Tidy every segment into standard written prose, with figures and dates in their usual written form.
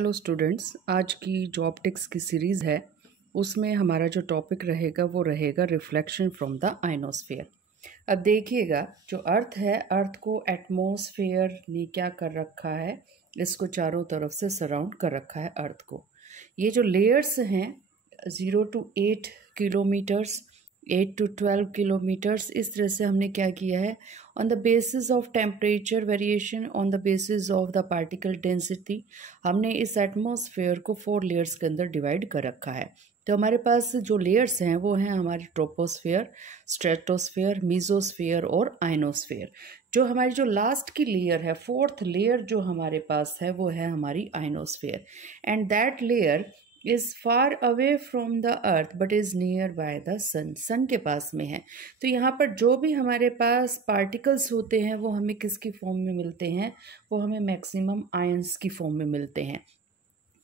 Hello students, आज की जो ऑप्टिक्स की सीरीज़ है उसमें हमारा जो टॉपिक रहेगा वो रहेगा रिफ्लेक्शन फ्रॉम द आयनोस्फीयर। अब देखिएगा, जो अर्थ है, अर्थ को एटमॉस्फेयर ने क्या कर रखा है, इसको चारों तरफ से सराउंड कर रखा है अर्थ को। ये जो लेयर्स हैं 0 to 8 किलोमीटर्स, 8 to 12 किलोमीटर्स, इस तरह से हमने क्या किया है, on the basis of temperature variation, on the basis of the particle density, हमने इस एटमॉस्फेयर को 4 लेयर्स के अंदर डिवाइड कर रखा है। तो हमारे पास जो लेयर्स हैं वो हैं हमारी ट्रोपोस्फेयर, स्ट्रेटोस्फेयर, मीजोस्फेयर और आयनोस्फेयर। जो हमारी जो लास्ट की लेयर है, 4th लेयर जो हमारे पास है वो है हमारी ionosphere, and that layer is far away from the earth but is near by the sun. Sun के पास में है। तो यहाँ पर जो भी हमारे पास पार्टिकल्स होते हैं वो हमें किसकी फॉर्म में मिलते हैं, वो हमें मैक्सिमम आयंस की फॉर्म में मिलते हैं,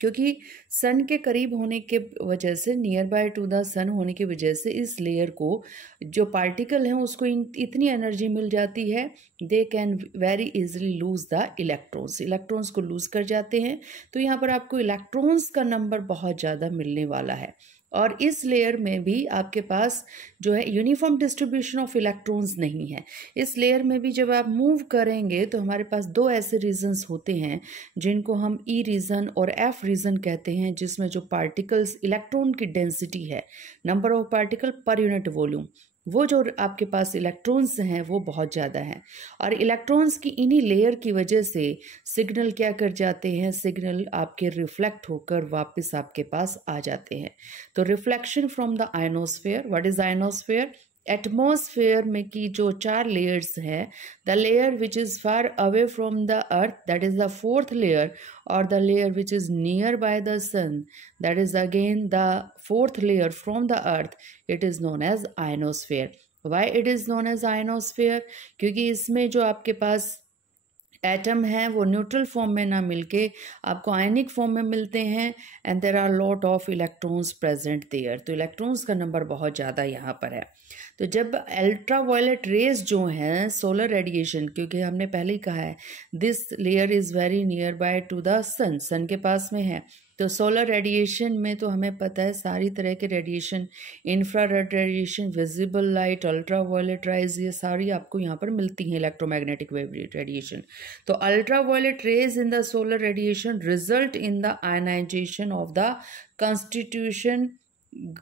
क्योंकि सन के करीब होने के वजह से, नियर बाय टू द सन होने की वजह से, इस लेयर को जो पार्टिकल हैं उसको इतनी एनर्जी मिल जाती है, they can very easily lose the electrons, electrons को लूज कर जाते हैं। तो यहाँ पर आपको इलेक्ट्रॉन्स का नंबर बहुत ज़्यादा मिलने वाला है। और इस लेयर में भी आपके पास जो है यूनिफॉर्म डिस्ट्रीब्यूशन ऑफ इलेक्ट्रॉन्स नहीं है। इस लेयर में भी जब आप मूव करेंगे तो हमारे पास दो ऐसे रीजन्स होते हैं जिनको हम ई रीजन और एफ रीजन कहते हैं, जिसमें जो पार्टिकल्स, इलेक्ट्रॉन की डेंसिटी है, number of particle per unit volume, वो जो आपके पास इलेक्ट्रॉन्स हैं वो बहुत ज़्यादा हैं। और इलेक्ट्रॉन्स की इन्हीं लेयर की वजह से सिग्नल क्या कर जाते हैं, सिग्नल आपके रिफ्लेक्ट होकर वापस आपके पास आ जाते हैं। तो reflection from the ionosphere, what is ionosphere? Atmosphere में की जो 4 लेयर्स हैं, the layer which is far away from the earth, that is the 4th layer, और the layer which is near by the sun, that is again the 4th layer from the earth, it is known as ionosphere. Why it is known as ionosphere? क्योंकि इसमें जो आपके पास atom है वो neutral form में ना मिलके आपको आयनिक फॉर्म में मिलते हैं, and there are lot of electrons present there. तो इलेक्ट्रॉन्स का नंबर बहुत ज़्यादा यहाँ पर है। तो जब अल्ट्रा वायलेट रेज जो हैं, सोलर रेडिएशन, क्योंकि हमने पहले ही कहा है this layer is very near by to the sun, sun के पास में है, तो सोलर रेडिएशन में तो हमें पता है सारी तरह के radiation, infrared radiation, visible light, ultra violet rays, ये सारी आपको यहाँ पर मिलती हैं, इलेक्ट्रोमैग्नेटिक वेव रेडिएशन। तो ultra violet rays in the solar radiation result in the ionization of the constitution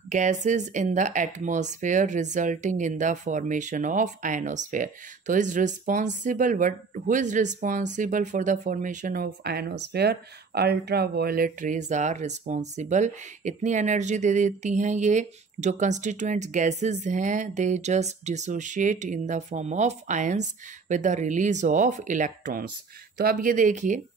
gases in the atmosphere, resulting in the formation of ionosphere. So who is responsible for the formation of ionosphere? Ultraviolet rays are responsible. इतनी energy दे देती हैं ये जो constituent gases हैं, they just dissociate in the form of ions with the release of electrons. तो अब ये देखिए,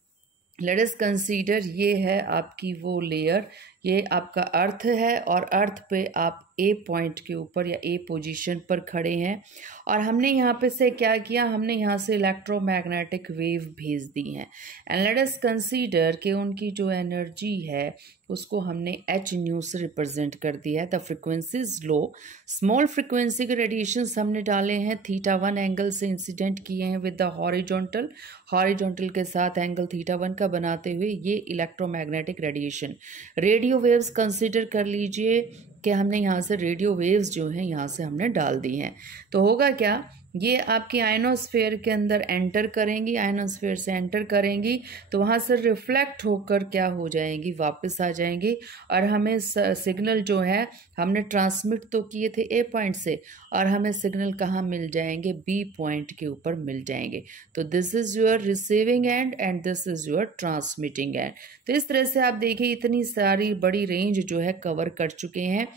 लेट अस कंसीडर, ये है आपकी वो लेयर, ये आपका अर्थ है, और अर्थ पे आप ए पॉइंट के ऊपर या ए पोजीशन पर खड़े हैं, और हमने यहाँ पे से क्या किया, हमने यहाँ से इलेक्ट्रोमैग्नेटिक वेव भेज दी हैं। एंड लेट अस कंसीडर कि उनकी जो एनर्जी है उसको हमने एच न्यू से रिप्रेजेंट कर दिया है। The frequency is low, small frequency के रेडिएशंस हमने डाले हैं, θ1 एंगल से इंसिडेंट किए हैं विद द हॉरिजॉन्टल, हॉरिजॉन्टल के साथ एंगल θ1 का बनाते हुए ये electromagnetic radiation. Radio waves consider कर लीजिए कि हमने यहाँ से रेडियो वेव्स जो हैं यहाँ से हमने डाल दी हैं। तो होगा क्या, ये आपकी आयनोस्फेयर के अंदर एंटर करेंगी, आयनोस्फेयर से एंटर करेंगी तो वहाँ से रिफ्लेक्ट होकर क्या हो जाएंगी, वापस आ जाएंगी, और हमें सिग्नल जो है हमने ट्रांसमिट तो किए थे ए पॉइंट से, और हमें सिग्नल कहाँ मिल जाएंगे, बी पॉइंट के ऊपर मिल जाएंगे। तो this is your receiving end and this is your transmitting and. तो इस तरह से आप देखिए इतनी सारी बड़ी रेंज जो है कवर कर चुके हैं,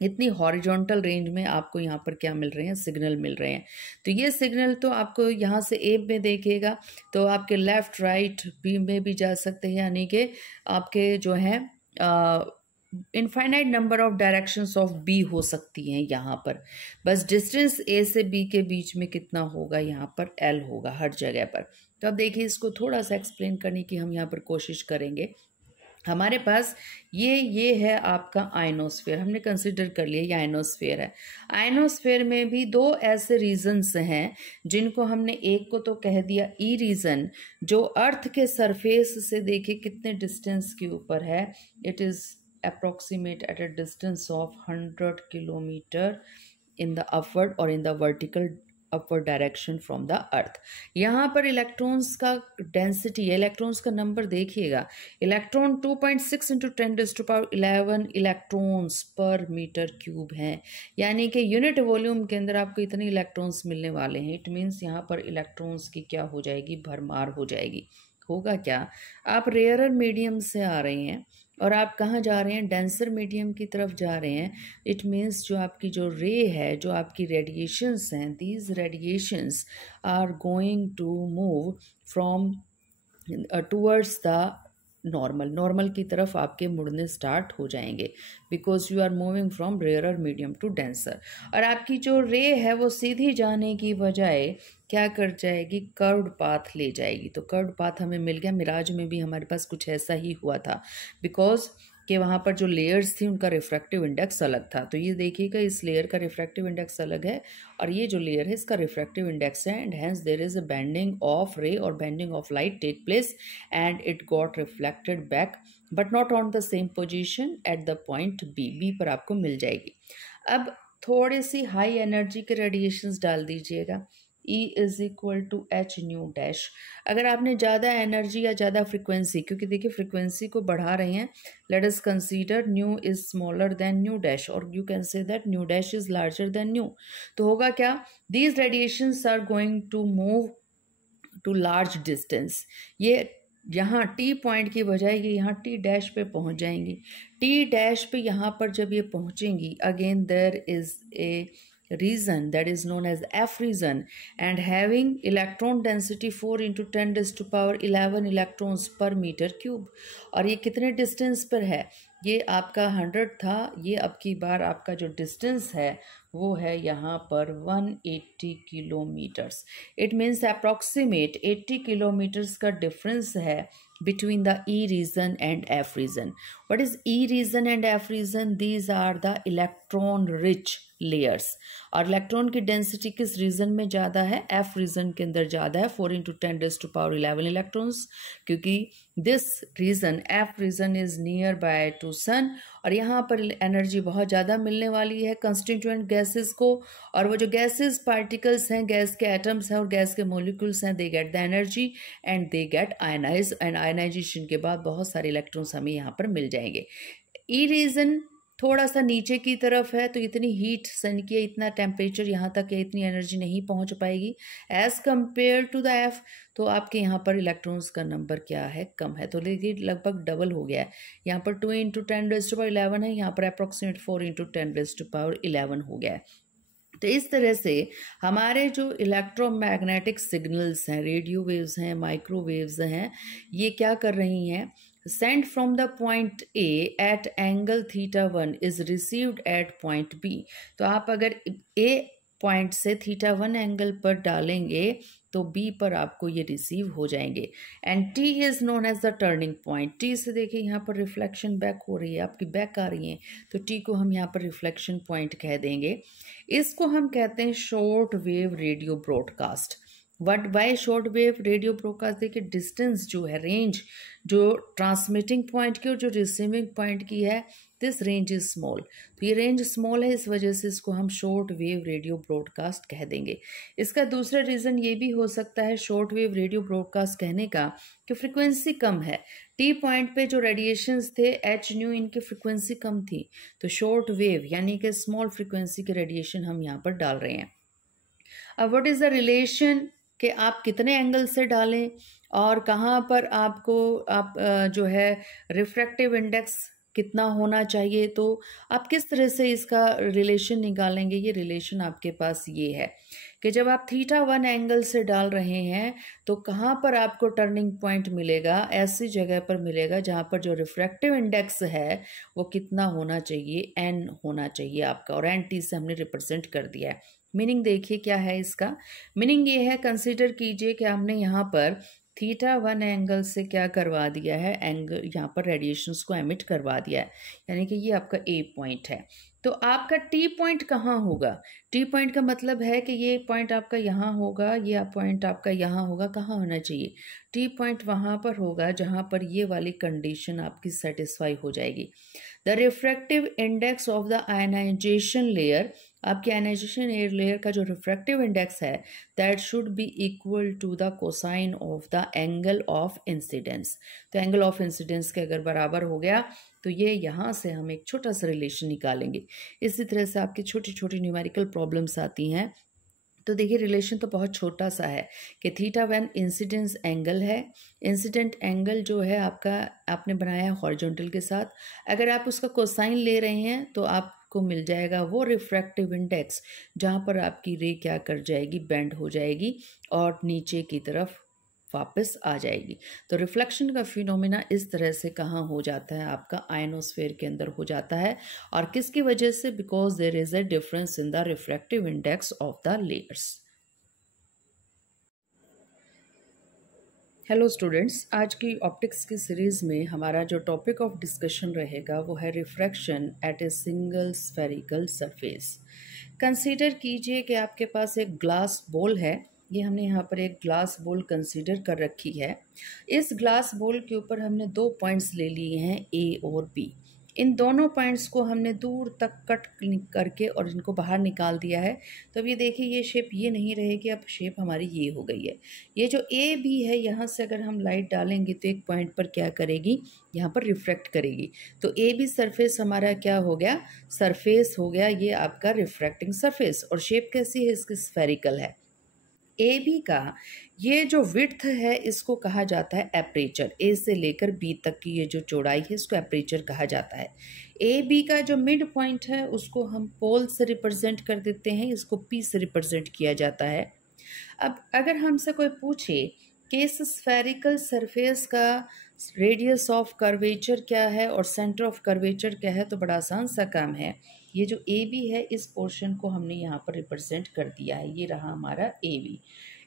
इतनी हॉरिजॉन्टल रेंज में आपको यहाँ पर क्या मिल रहे हैं, सिग्नल मिल रहे हैं। तो ये सिग्नल तो आपको यहाँ से ए में देखेगा तो आपके लेफ़्ट राइट बी में भी जा सकते हैं, यानी कि आपके जो है infinite number of directions of बी हो सकती हैं यहाँ पर। बस डिस्टेंस ए से बी के बीच में कितना होगा, यहाँ पर एल होगा हर जगह पर। तो अब देखिए, इसको थोड़ा सा एक्सप्लेन करने की हम यहाँ पर कोशिश करेंगे। हमारे पास ये है आपका आयनोस्फेयर, हमने कंसिडर कर लिया ये आयनोस्फेयर है। आयनोस्फेयर में भी दो ऐसे रीजन्स हैं जिनको हमने, एक को तो कह दिया ई रीजन, जो अर्थ के सरफेस से देखिए कितने डिस्टेंस के ऊपर है, it is approximate at a distance of 100 kilometre in the upward और in the vertical upward direction from the earth. यहाँ पर इलेक्ट्रॉन्स का डेंसिटी, इलेक्ट्रॉन्स का नंबर देखिएगा, इलेक्ट्रॉन 2.6 इंटू 10⁻11 इलेक्ट्रॉन्स पर मीटर क्यूब हैं, यानी कि यूनिट वॉल्यूम के अंदर आपको इतने इलेक्ट्रॉन्स मिलने वाले हैं। इट मीन्स यहाँ पर इलेक्ट्रॉन्स की क्या हो जाएगी, भरमार हो जाएगी। होगा क्या, आप रेयरर मीडियम से आ रहे हैं और आप कहाँ जा रहे हैं, डेंसर मीडियम की तरफ जा रहे हैं। इट मीन्स जो आपकी जो रे है, जो आपकी रेडिएशंस हैं, these radiations are going to move from towards the normal की तरफ आपके मुड़ने स्टार्ट हो जाएंगे, because you are moving from rarer medium to denser. और आपकी जो रे है वो सीधी जाने की बजाय क्या कर जाएगी, कर्व्ड पाथ ले जाएगी। तो कर्व्ड पाथ हमें मिल गया, मिराज में भी हमारे पास कुछ ऐसा ही हुआ था, बिकॉज कि वहाँ पर जो लेयर्स थी उनका रिफ्रैक्टिव इंडेक्स अलग था। तो ये देखिएगा, इस लेयर का रिफ्रैक्टिव इंडेक्स अलग है और ये जो लेयर है इसका रिफ्रैक्टिव इंडेक्स है, and hence there is a bending of ray और bending of light take place and it got reflected back but not on the same position at the point B पर आपको मिल जाएगी। अब थोड़ी सी हाई एनर्जी के रेडिएशंस डाल दीजिएगा, E is equal to h nu dash. अगर आपने ज़्यादा एनर्जी या ज़्यादा फ्रिक्वेंसी, क्योंकि देखिए फ्रिक्वेंसी को बढ़ा रहे हैं, let us consider nu is smaller than nu dash और you can say that nu dash is larger than nu. तो होगा क्या, these radiations are going to move to large distance. ये यहाँ टी पॉइंट की बजाय ये यहाँ टी डैश पे पहुँच जाएंगी। टी डैश पे यहाँ पर जब ये पहुँचेंगी, again there is a region that is known as F region and having electron density 4 into 10⁻11 electrons per meter cube। और ये कितने डिस्टेंस पर है, ये आपका 100 था, ये अब की बार आपका जो डिस्टेंस है वो है यहाँ पर 180 kilometres. It means approximate 80 kilometres का डिफरेंस है between the E region and F region. What is E region and F region? These are the electron rich layers। और इलेक्ट्रॉन की डेंसिटी किस रीजन में ज़्यादा है, F रीजन के अंदर ज़्यादा है, 4 into 10⁻11 इलेक्ट्रॉन्स, क्योंकि this region F region is near by to sun और यहाँ पर एनर्जी बहुत ज़्यादा मिलने वाली है कंस्टिट्यूएंट गैसेस को। और वो जो गैसेस पार्टिकल्स हैं, गैस के एटम्स हैं और गैस के मॉलिक्यूल्स हैं, they get the energy and they get ionize, and ionization के बाद बहुत सारे इलेक्ट्रॉन्स हमें यहाँ पर मिल जाएंगे। ई रीजन थोड़ा सा नीचे की तरफ है, तो इतनी हीट सन की, इतना टेम्परेचर यहाँ तक या इतनी एनर्जी नहीं पहुँच पाएगी as compare to the F. तो आपके यहाँ पर इलेक्ट्रॉन्स का नंबर क्या है, कम है। तो देखिए लगभग डबल हो गया है, यहाँ पर 2 into 10⁻11 है, यहाँ पर अप्रॉक्सीमेट 4 into 10⁻11 हो गया है। तो इस तरह से हमारे जो इलेक्ट्रोमैग्नेटिक सिग्नल्स हैं, रेडियो वेव्स हैं, माइक्रोवेव्स हैं, ये क्या कर रही हैं, sent from the point A at angle θ1 is received at point B। तो आप अगर A पॉइंट से θ1 एंगल पर डालेंगे तो B पर आपको ये रिसीव हो जाएंगे। And T is known as the turning point. T से देखिए यहाँ पर रिफ्लेक्शन बैक हो रही है, आपकी बैक आ रही है, तो T को हम यहाँ पर रिफ्लेक्शन पॉइंट कह देंगे। इसको हम कहते हैं short wave radio broadcast. What by short wave radio broadcast, देखिए डिस्टेंस जो है, रेंज जो ट्रांसमिटिंग पॉइंट की और जो रिसीविंग पॉइंट की है, दिस रेंज इज स्मॉल। तो ये रेंज स्मॉल है, इस वजह से इसको हम शॉर्ट वेव रेडियो ब्रॉडकास्ट कह देंगे। इसका दूसरा रीज़न ये भी हो सकता है शॉर्ट वेव रेडियो ब्रॉडकास्ट कहने का कि फ्रिक्वेंसी कम है। टी पॉइंट पे जो रेडिएशंस थे एच न्यू, इनकी फ्रिक्वेंसी कम थी, तो शॉर्ट वेव यानी कि स्मॉल फ्रिक्वेंसी के रेडिएशन हम यहाँ पर डाल रहे हैं। अब व्हाट इज़ द रिलेशन कि आप कितने एंगल से डालें और कहाँ पर आपको आप जो है रिफ्रैक्टिव इंडेक्स कितना होना चाहिए, तो आप किस तरह से इसका रिलेशन निकालेंगे। ये रिलेशन आपके पास ये है कि जब आप θ1 एंगल से डाल रहे हैं तो कहाँ पर आपको टर्निंग पॉइंट मिलेगा, ऐसी जगह पर मिलेगा जहाँ पर जो रिफ्रैक्टिव इंडेक्स है वो कितना होना चाहिए, n होना चाहिए आपका, और NT से हमने रिप्रेजेंट कर दिया है। मीनिंग देखिए क्या है इसका, मीनिंग ये है, कंसीडर कीजिए कि हमने यहाँ पर थीटा वन एंगल से क्या करवा दिया है, एंगल यहाँ पर रेडिएशंस को एमिट करवा दिया है, यानी कि ये आपका ए पॉइंट है। तो आपका टी पॉइंट कहाँ होगा? टी पॉइंट का मतलब है कि ये पॉइंट आपका यहाँ होगा, ये पॉइंट आपका यहाँ होगा। कहाँ होना चाहिए? टी पॉइंट वहाँ पर होगा जहाँ पर ये वाली कंडीशन आपकी सेटिस्फाई हो जाएगी। The refractive index of the ionization layer, आपके आयनाइजेशन लेयर का जो रिफ्रैक्टिव इंडेक्स है, that should be equal to the cosine of the angle of incidence. तो एंगल ऑफ इंसिडेंस के अगर बराबर हो गया तो ये यहाँ से हम एक छोटा सा रिलेशन निकालेंगे। इसी तरह से आपकी छोटी छोटी न्यूमेरिकल प्रॉब्लम्स आती हैं। तो देखिए रिलेशन तो बहुत छोटा सा है कि थीटा वन इंसिडेंस एंगल है, इंसिडेंट एंगल जो है आपका आपने बनाया है हॉरिजॉन्टल के साथ। अगर आप उसका कोसाइन ले रहे हैं तो आपको मिल जाएगा वो रिफ्रैक्टिव इंडेक्स जहाँ पर आपकी रे क्या कर जाएगी, बेंड हो जाएगी और नीचे की तरफ वापस आ जाएगी। तो रिफ्लेक्शन का फिनोमेना इस तरह से कहाँ हो जाता है, आपका आयनोस्फेयर के अंदर हो जाता है। और किसकी वजह से? Because there is a difference in the refractive index of the layers. Hello students, आज की ऑप्टिक्स की सीरीज़ में हमारा जो टॉपिक ऑफ डिस्कशन रहेगा वो है refraction at a single spherical surface. Consider कीजिए कि आपके पास एक ग्लास बोल है। ये हमने यहाँ पर एक ग्लास बोल कंसीडर कर रखी है। इस ग्लास बोल के ऊपर हमने दो पॉइंट्स ले लिए हैं, ए और बी। इन दोनों पॉइंट्स को हमने दूर तक कट करके और इनको बाहर निकाल दिया है। तो अब ये देखिए ये शेप ये नहीं रहेगी, अब शेप हमारी ये हो गई है। ये जो ए बी है, यहाँ से अगर हम लाइट डालेंगे तो एक पॉइंट पर क्या करेगी, यहाँ पर रिफ्रैक्ट करेगी। तो ए बी सरफेस हमारा क्या हो गया, सरफेस हो गया ये आपका रिफ्रैक्टिंग सरफेस। और शेप कैसी है इसकी? स्फेरिकल है। ए बी का ये जो विड्थ है इसको कहा जाता है एपरेचर। ए से लेकर बी तक की ये जो चौड़ाई है इसको एपरेचर कहा जाता है। ए बी का जो मिड पॉइंट है उसको हम पोल से रिप्रेजेंट कर देते हैं, इसको पी से रिप्रेजेंट किया जाता है। अब अगर हमसे कोई पूछे कि इस स्फेरिकल सरफेस का रेडियस ऑफ कर्वेचर क्या है और सेंटर ऑफ कर्वेचर क्या है, तो बड़ा आसान सा काम है। ये जो ए बी है इस पोर्शन को हमने यहाँ पर रिप्रेजेंट कर दिया है, ये रहा हमारा ए बी।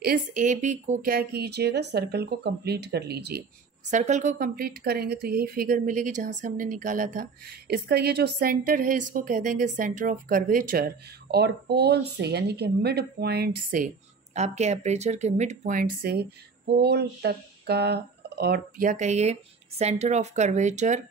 इस ए बी को क्या कीजिएगा, सर्कल को कंप्लीट कर लीजिए। सर्कल को कंप्लीट करेंगे तो यही फिगर मिलेगी जहाँ से हमने निकाला था। इसका ये जो सेंटर है इसको कह देंगे सेंटर ऑफ कर्वेचर, और पोल से यानी कि मिड पॉइंट से, आपके एपरेचर के मिड पॉइंट से पोल तक का, और या कहिए सेंटर ऑफ कर्वेचर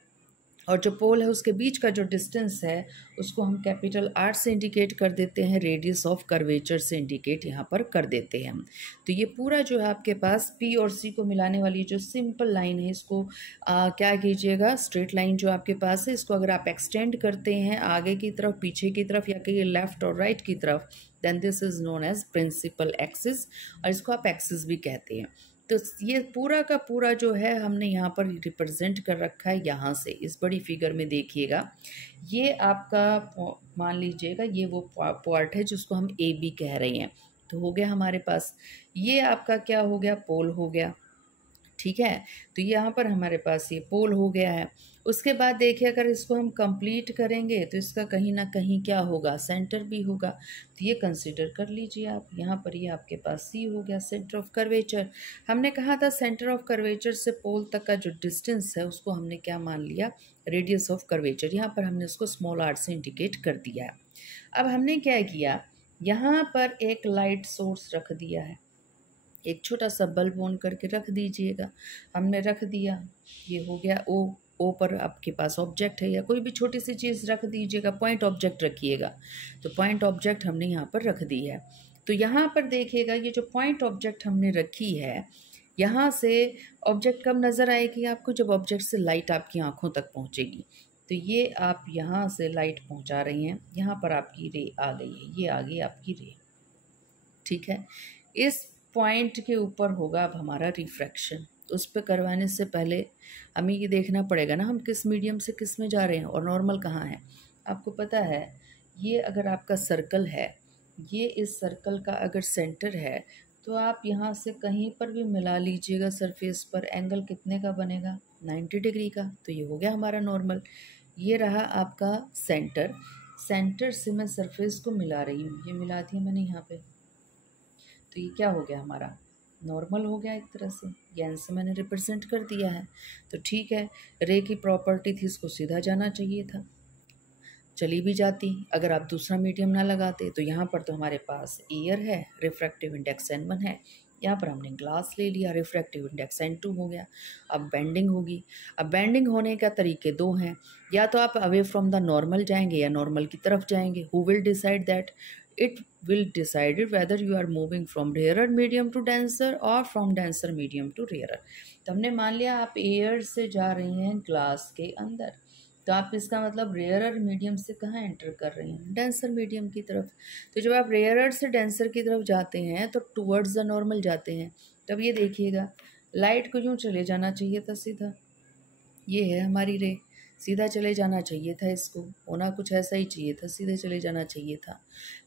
और जो पोल है उसके बीच का जो डिस्टेंस है उसको हम कैपिटल आर से इंडिकेट कर देते हैं, रेडियस ऑफ कर्वेचर से इंडिकेट यहाँ पर कर देते हैं हम। तो ये पूरा जो है आपके पास पी और सी को मिलाने वाली जो सिंपल लाइन है इसको क्या कीजिएगा, स्ट्रेट लाइन जो आपके पास है इसको अगर आप एक्सटेंड करते हैं आगे की तरफ, पीछे की तरफ, या कहिए लेफ्ट और राइट की तरफ, then this is known as principal axis, और इसको आप एक्सिस भी कहते हैं। तो ये पूरा का पूरा जो है हमने यहाँ पर रिप्रेजेंट कर रखा है। यहाँ से इस बड़ी फिगर में देखिएगा, ये आपका मान लीजिएगा ये वो पार्ट है जिसको हम ए बी कह रहे हैं। तो हो गया हमारे पास, ये आपका क्या हो गया, पोल हो गया। ठीक है, तो यहाँ पर हमारे पास ये पोल हो गया है। उसके बाद देखिए अगर इसको हम कंप्लीट करेंगे तो इसका कहीं ना कहीं क्या होगा, सेंटर भी होगा। तो ये कंसिडर कर लीजिए आप, यहाँ पर ये आपके पास सी हो गया, सेंटर ऑफ कर्वेचर। हमने कहा था सेंटर ऑफ कर्वेचर से पोल तक का जो डिस्टेंस है उसको हमने क्या मान लिया, रेडियस ऑफ कर्वेचर। यहाँ पर हमने उसको स्मॉल आर से इंडिकेट कर दिया है। अब हमने क्या किया, यहाँ पर एक लाइट सोर्स रख दिया है, एक छोटा सा बल्ब ऑन करके रख दीजिएगा। हमने रख दिया, ये हो गया ओ पर आपके पास ऑब्जेक्ट है या कोई भी छोटी सी चीज़ रख दीजिएगा, पॉइंट ऑब्जेक्ट रखिएगा। तो पॉइंट ऑब्जेक्ट हमने यहाँ पर रख दी है। तो यहाँ पर देखिएगा ये जो पॉइंट ऑब्जेक्ट हमने रखी है, यहाँ से ऑब्जेक्ट कब नज़र आएगी आपको, जब ऑब्जेक्ट से लाइट आपकी आँखों तक पहुँचेगी। तो ये आप यहाँ से लाइट पहुँचा रही हैं, यहाँ पर आपकी रे आ गई है, ये आ गई आपकी रे। ठीक है, इस पॉइंट के ऊपर होगा अब हमारा रिफ्रैक्शन। उस पर करवाने से पहले हमें ये देखना पड़ेगा ना हम किस मीडियम से किस में जा रहे हैं और नॉर्मल कहाँ है। आपको पता है ये अगर आपका सर्कल है, ये इस सर्कल का अगर सेंटर है तो आप यहाँ से कहीं पर भी मिला लीजिएगा सरफेस पर, एंगल कितने का बनेगा, 90 डिग्री का। तो ये हो गया हमारा नॉर्मल। ये रहा आपका सेंटर, सेंटर से मैं सरफेस को मिला रही हूँ, ये मिला दी मैंने यहाँ पे। तो ये क्या हो गया हमारा, नॉर्मल हो गया एक तरह से, ये से मैंने रिप्रेजेंट कर दिया है। तो ठीक है, रे की प्रॉपर्टी थी, इसको सीधा जाना चाहिए था, चली भी जाती अगर आप दूसरा मीडियम ना लगाते। तो यहाँ पर तो हमारे पास एयर है, रिफ्रैक्टिव इंडेक्स n1 है, यहाँ पर हमने ग्लास ले लिया, रिफ्रैक्टिव इंडेक्स n2 हो गया। अब बेंडिंग होगी। अब बेंडिंग होने का तरीके दो हैं, या तो आप अवे फ्रॉम द नॉर्मल जाएंगे या नॉर्मल की तरफ जाएंगे। Who will decide that? It will decided whether you are moving from rarer medium to denser और from denser medium to rarer. तो हमने मान लिया आप एयर से जा रही हैं ग्लास के अंदर, तो आप इसका मतलब रेयरर मीडियम से कहाँ एंटर कर रही हैं? डेंसर मीडियम की तरफ। तो जब आप रेयरर से डेंसर की तरफ जाते हैं तो टूवर्ड्स द नॉर्मल जाते हैं। तब ये देखिएगा, लाइट को यूँ चले जाना चाहिए था सीधा, ये है हमारी रे, सीधा चले जाना चाहिए था, इसको होना कुछ ऐसा ही चाहिए था, सीधे चले जाना चाहिए था।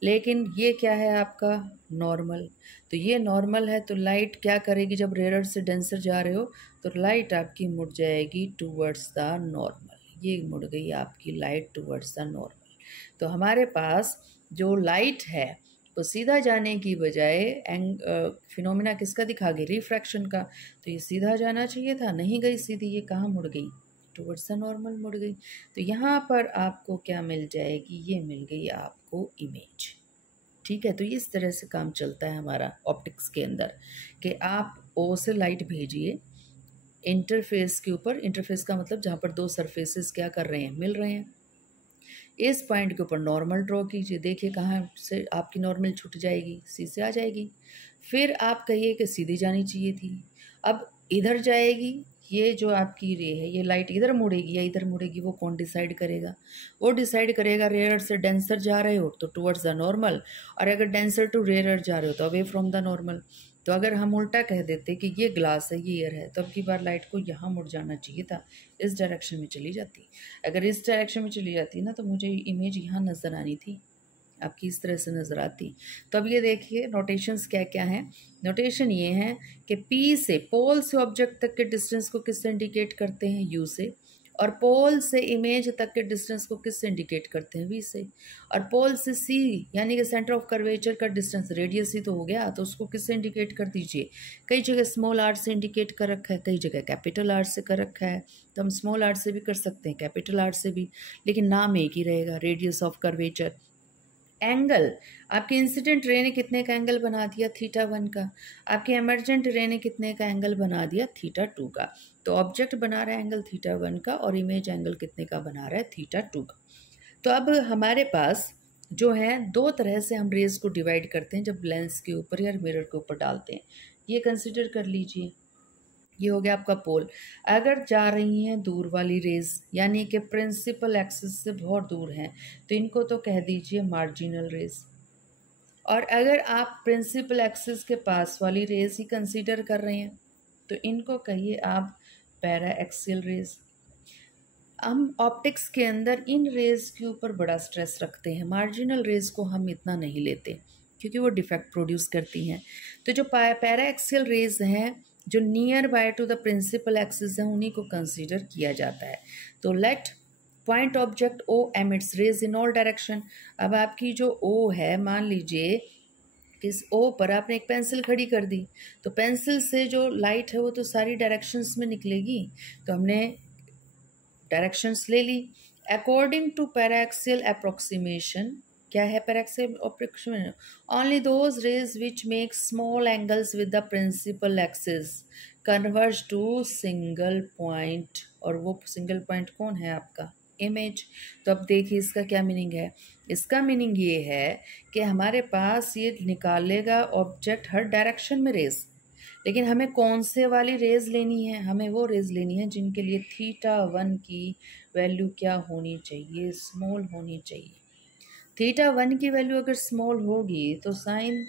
लेकिन ये क्या है आपका? नॉर्मल। तो ये नॉर्मल है, तो लाइट क्या करेगी? जब रेयरर से डेंसर जा रहे हो तो लाइट आपकी मुड़ जाएगी टूवर्ड्स द नॉर्मल। ये मुड़ गई आपकी लाइट टूवर्ड्स द नॉर्मल। तो हमारे पास जो लाइट है वो सीधा जाने की बजाय फिनोमिना किसका दिखा गई? रिफ्रैक्शन का। तो ये सीधा जाना चाहिए था, नहीं गई सीधी, ये कहाँ मुड़ गई? टूवर्ड्स द नॉर्मल मुड़ गई। तो यहाँ पर आपको क्या मिल जाएगी? ये मिल गई आपको इमेज। ठीक है, तो इस तरह से काम चलता है हमारा ऑप्टिक्स के अंदर कि आप ओ से लाइट भेजिए इंटरफेस के ऊपर। इंटरफेस का मतलब जहाँ पर दो सरफेसेस क्या कर रहे हैं? मिल रहे हैं। इस पॉइंट के ऊपर नॉर्मल ड्रॉ कीजिए, देखिए कहाँ से आपकी नॉर्मल छूट जाएगी, सी से आ जाएगी। फिर आप कहिए कि सीधी जानी चाहिए थी, अब इधर जाएगी, ये जो आपकी रे है ये लाइट इधर मुड़ेगी या इधर मुड़ेगी, वो कौन डिसाइड करेगा? वो डिसाइड करेगा रेयर से डेंसर जा रहे हो तो टुवर्ड्स द नॉर्मल, और अगर डेंसर टू रेयर जा रहे हो तो अवे फ्रॉम द नॉर्मल। तो अगर हम उल्टा कह देते कि ये ग्लास है, ये एयर है, तो अब की बार लाइट को यहाँ मुड़ जाना चाहिए था, इस डायरेक्शन में चली जाती। अगर इस डायरेक्शन में चली जाती ना तो मुझे इमेज यहाँ नज़र आनी थी, आपकी इस तरह से नज़र आती। तो अब ये देखिए नोटेशंस क्या क्या हैं। नोटेशन ये है कि पी से, पोल से ऑब्जेक्ट तक के डिस्टेंस को किससे इंडिकेट करते हैं? यू से। और पोल से इमेज तक के डिस्टेंस को किससे इंडिकेट करते हैं? वी से। और पोल से सी यानी कि सेंटर ऑफ कर्वेचर का डिस्टेंस, रेडियस ही तो हो गया, तो उसको किससे इंडिकेट कर दीजिए? कई जगह स्मॉल आर से इंडिकेट कर रखा है, कई जगह कैपिटल आर से कर रखा है। तो हम स्मॉल आर से भी कर सकते हैं, कैपिटल आर से भी, लेकिन नाम एक ही रहेगा, रेडियस ऑफ कर्वेचर। एंगल, आपके इंसिडेंट रे ने कितने का एंगल बना दिया? θ1 का। आपके एमर्जेंट रे ने कितने का एंगल बना दिया? θ2 का। तो ऑब्जेक्ट बना रहा है एंगल θ1 का और इमेज एंगल कितने का बना रहा है? θ2 का। तो अब हमारे पास जो है दो तरह से हम रेज को डिवाइड करते हैं जब लेंस के ऊपर या मिरर के ऊपर डालते हैं। ये कंसिडर कर लीजिए, ये हो गया आपका पोल। अगर जा रही हैं दूर वाली रेज यानी कि प्रिंसिपल एक्सिस से बहुत दूर हैं तो इनको तो कह दीजिए मार्जिनल रेज। और अगर आप प्रिंसिपल एक्सिस के पास वाली रेज ही कंसीडर कर रहे हैं तो इनको कहिए आप पैरा एक्सियल रेज। हम ऑप्टिक्स के अंदर इन रेज के ऊपर बड़ा स्ट्रेस रखते हैं, मार्जिनल रेज को हम इतना नहीं लेते क्योंकि वो डिफेक्ट प्रोड्यूस करती हैं। तो जो पैरा एक्सियल रेज हैं जो near by to the principal axis हैं उन्हीं को कंसीडर किया जाता है। तो let point object O emits rays in all direction. अब आपकी जो ओ है, मान लीजिए इस ओ पर आपने एक पेंसिल खड़ी कर दी, तो पेंसिल से जो लाइट है वो तो सारी डायरेक्शंस में निकलेगी। तो हमने डायरेक्शंस ले ली अकॉर्डिंग टू पैराक्सियल अप्रोक्सीमेशन। क्या है paraxial approximation? Only those rays which make small angles with the principal axis converge to single point. और वो सिंगल पॉइंट कौन है? आपका इमेज। तो अब देखिए इसका क्या मीनिंग है। इसका मीनिंग ये है कि हमारे पास ये निकालेगा ऑब्जेक्ट हर डायरेक्शन में रेज, लेकिन हमें कौन से वाली रेज लेनी है? हमें वो रेज लेनी है जिनके लिए θ1 की वैल्यू क्या होनी चाहिए? स्मॉल होनी चाहिए। θ1 की वैल्यू अगर स्मॉल होगी तो साइन